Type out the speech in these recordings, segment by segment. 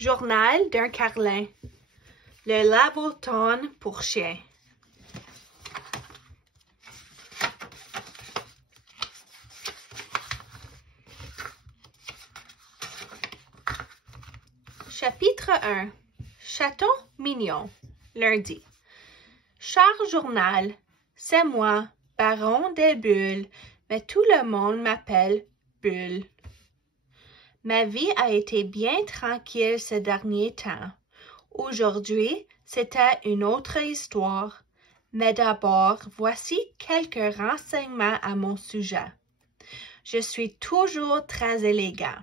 Journal d'un carlin. Le lavoton pour chien. Chapitre 1. Chaton mignon. Lundi. Cher journal, c'est moi, Baron des Bulles, mais tout le monde m'appelle Bulle. Ma vie a été bien tranquille ces derniers temps. Aujourd'hui, c'était une autre histoire. Mais d'abord, voici quelques renseignements à mon sujet. Je suis toujours très élégant.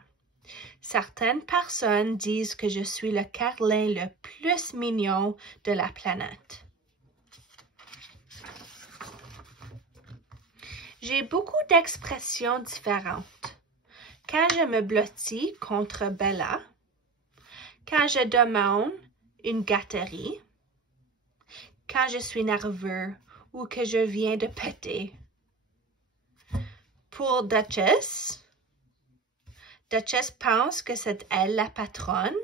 Certaines personnes disent que je suis le carlin le plus mignon de la planète. J'ai beaucoup d'expressions différentes. Quand je me blottis contre Bella, quand je demande une gâterie, quand je suis nerveux ou que je viens de péter. Pour Duchess, Duchess pense que c'est elle la patronne.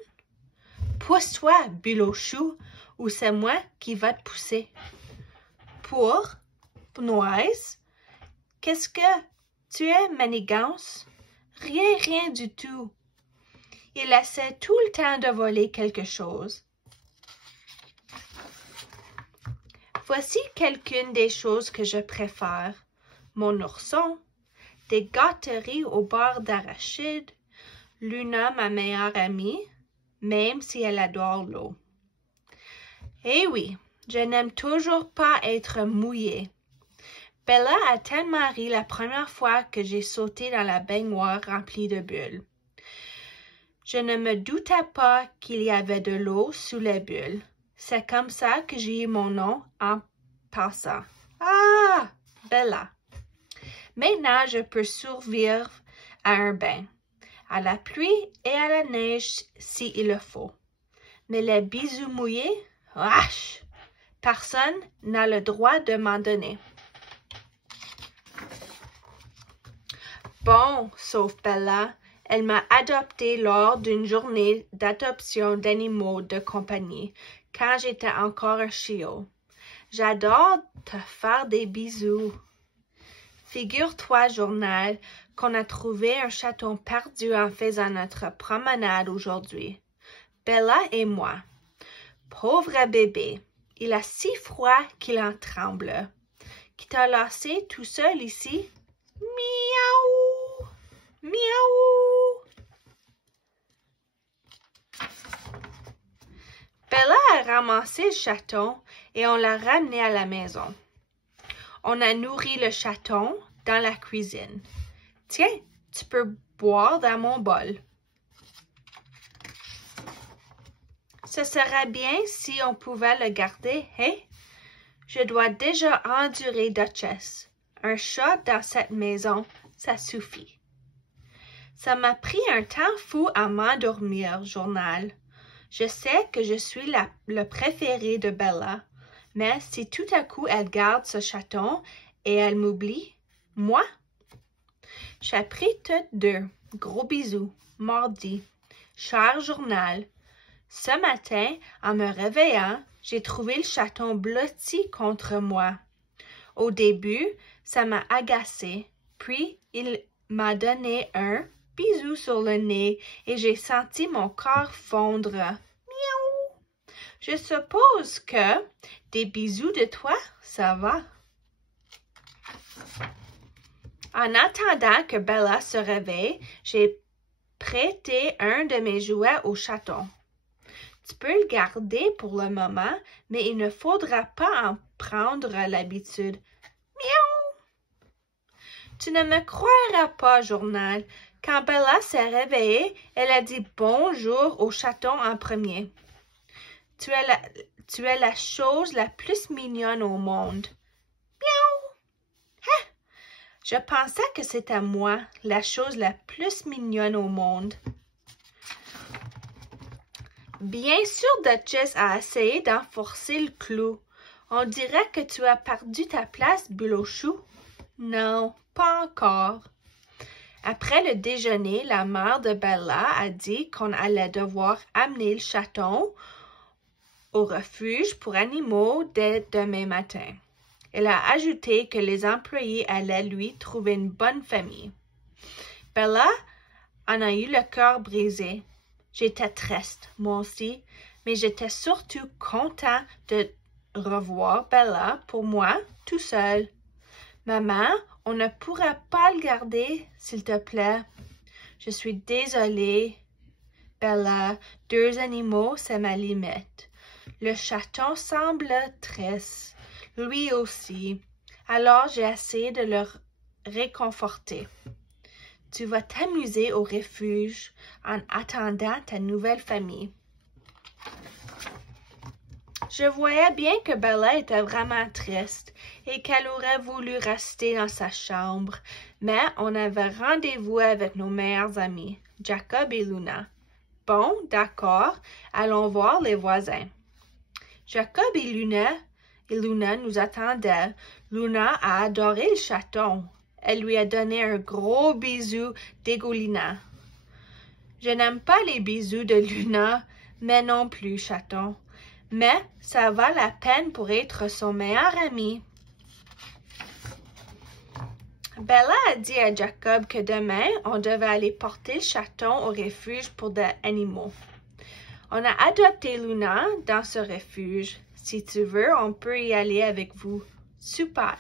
Pousse-toi, Bulochou, ou c'est moi qui va te pousser. Pour Noise, qu'est-ce que tu es, manigance? Rien du tout. Il essaie tout le temps de voler quelque chose. Voici quelques-unes des choses que je préfère. Mon ourson, des gâteries au beurre d'arachide, Luna, ma meilleure amie, même si elle adore l'eau. Eh oui, je n'aime toujours pas être mouillée. Bella a tellement ri la première fois que j'ai sauté dans la baignoire remplie de bulles. Je ne me doutais pas qu'il y avait de l'eau sous les bulles. C'est comme ça que j'ai eu mon nom en passant. Ah, Bella! Maintenant, je peux survivre à un bain, à la pluie et à la neige s'il le faut. Mais les bisous mouillés, wesh! Personne n'a le droit de m'en donner. Bon, sauf Bella, elle m'a adoptée lors d'une journée d'adoption d'animaux de compagnie, quand j'étais encore un chiot. J'adore te faire des bisous. Figure-toi, journal, qu'on a trouvé un chaton perdu en faisant notre promenade aujourd'hui. Bella et moi. Pauvre bébé, il a si froid qu'il en tremble. Qui t'a laissé tout seul ici? Miaou! Miaou! Bella a ramassé le chaton et on l'a ramené à la maison. On a nourri le chaton dans la cuisine. Tiens, tu peux boire dans mon bol. Ce serait bien si on pouvait le garder, hein? Je dois déjà endurer Duchess. Un chat dans cette maison, ça suffit. Ça m'a pris un temps fou à m'endormir, journal. Je sais que je suis le préféré de Bella, mais si tout à coup elle garde ce chaton et elle m'oublie, moi? Chapitre 2. Gros bisous. Mardi. Cher journal. Ce matin, en me réveillant, j'ai trouvé le chaton blotti contre moi. Au début, ça m'a agacé, puis il m'a donné un bisou sur le nez et j'ai senti mon corps fondre. Miaou! Je suppose que des bisous de toi, ça va. En attendant que Bella se réveille, j'ai prêté un de mes jouets au chaton. Tu peux le garder pour le moment, mais il ne faudra pas en prendre l'habitude. Miaou! Tu ne me croiras pas, journal. Quand Bella s'est réveillée, elle a dit bonjour au chaton en premier. Tu es la chose la plus mignonne au monde. Miaou! Hein? Je pensais que c'était moi, la chose la plus mignonne au monde. Bien sûr, Duchess a essayé d'enforcer le clou. On dirait que tu as perdu ta place, Bulochou. Non, pas encore. Après le déjeuner, la mère de Bella a dit qu'on allait devoir amener le chaton au refuge pour animaux dès demain matin. Elle a ajouté que les employés allaient lui trouver une bonne famille. Bella en a eu le cœur brisé. J'étais triste, moi aussi, mais j'étais surtout content de revoir Bella pour moi, tout seul. Maman, on ne pourra pas le garder, s'il te plaît. Je suis désolée. Bella, 2 animaux, c'est ma limite. Le chaton semble triste, lui aussi. Alors j'ai essayé de le réconforter. Tu vas t'amuser au refuge en attendant ta nouvelle famille. Je voyais bien que Bella était vraiment triste et qu'elle aurait voulu rester dans sa chambre, mais on avait rendez-vous avec nos meilleurs amis, Jacob et Luna. Bon, d'accord, allons voir les voisins. Jacob et Luna nous attendaient. Luna a adoré le chaton. Elle lui a donné un gros bisou dégoulinant. Je n'aime pas les bisous de Luna, mais non plus, chaton. Mais ça va la peine pour être son meilleur ami. Bella a dit à Jacob que demain, on devait aller porter le chaton au refuge pour des animaux. On a adopté Luna dans ce refuge. Si tu veux, on peut y aller avec vous. Super!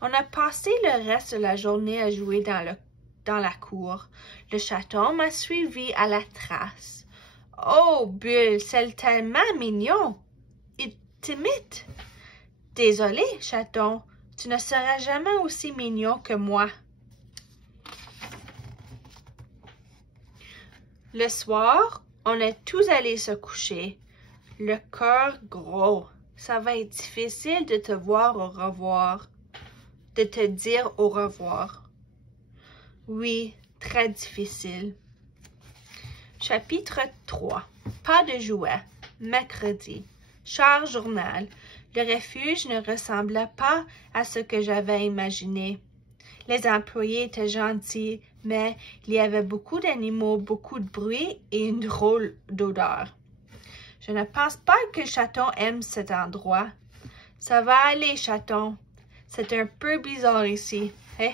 On a passé le reste de la journée à jouer dans la cour. Le chaton m'a suivi à la trace. Oh, Bull, c'est tellement mignon. Il t'imite. Désolé, chaton, tu ne seras jamais aussi mignon que moi. Le soir, on est tous allés se coucher. Le cœur gros. Ça va être difficile de te voir au revoir. De te dire au revoir. Oui, très difficile. Chapitre 3. Pas de jouets. Mercredi. Cher journal. Le refuge ne ressemblait pas à ce que j'avais imaginé. Les employés étaient gentils, mais il y avait beaucoup d'animaux, beaucoup de bruit et une drôle d'odeur. Je ne pense pas que le chaton aime cet endroit. Ça va aller, chaton. C'est un peu bizarre ici. Hein?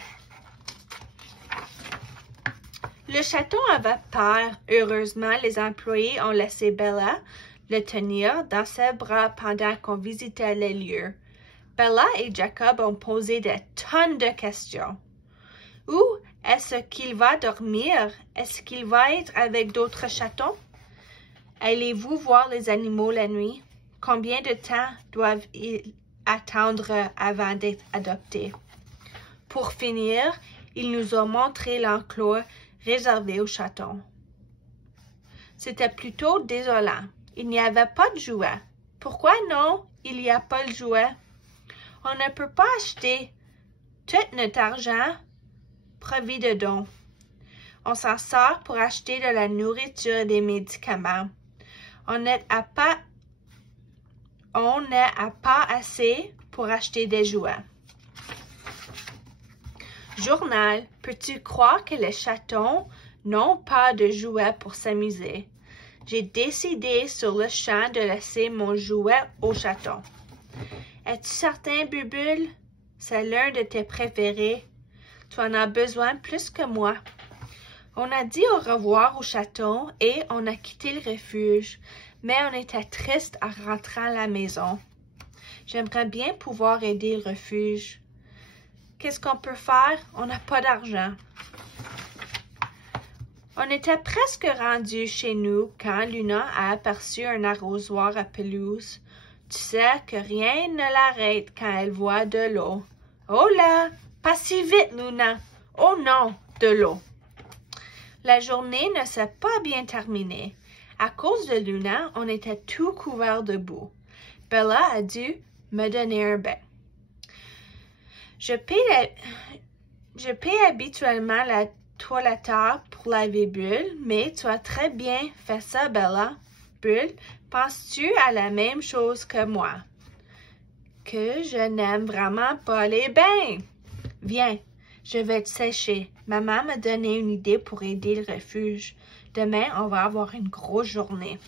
Le chaton avait peur. Heureusement, les employés ont laissé Bella le tenir dans ses bras pendant qu'on visitait les lieux. Bella et Jacob ont posé des tonnes de questions. Où est-ce qu'il va dormir? Est-ce qu'il va être avec d'autres chatons? Allez-vous voir les animaux la nuit? Combien de temps doivent-ils attendre avant d'être adoptés? Pour finir, il nous a montré l'enclos réservé aux chatons. C'était plutôt désolant. Il n'y avait pas de jouets. Pourquoi non, il n'y a pas de jouets? On ne peut pas acheter tout notre argent promis de dons. On s'en sort pour acheter de la nourriture et des médicaments. On n'est à pas assez pour acheter des jouets. Journal, peux-tu croire que les chatons n'ont pas de jouets pour s'amuser? J'ai décidé sur le champ de laisser mon jouet au chaton. Es-tu certain, Bubule? C'est l'un de tes préférés. Tu en as besoin plus que moi. On a dit au revoir au chaton et on a quitté le refuge, mais on était triste en rentrant à la maison. J'aimerais bien pouvoir aider le refuge. Qu'est-ce qu'on peut faire? On n'a pas d'argent. On était presque rendu chez nous quand Luna a aperçu un arrosoir à pelouse. Tu sais que rien ne l'arrête quand elle voit de l'eau. Oh là! Pas si vite, Luna! Oh non! De l'eau! La journée ne s'est pas bien terminée. À cause de Luna, on était tout couvert de boue. Bella a dû me donner un bain. Je paie habituellement la toiletteur pour laver Bull, mais tu as très bien fait ça, Bella. Bull, penses-tu à la même chose que moi? Que je n'aime vraiment pas les bains. Viens, Je vais te sécher. Maman m'a donné une idée pour aider le refuge. Demain, on va avoir une grosse journée.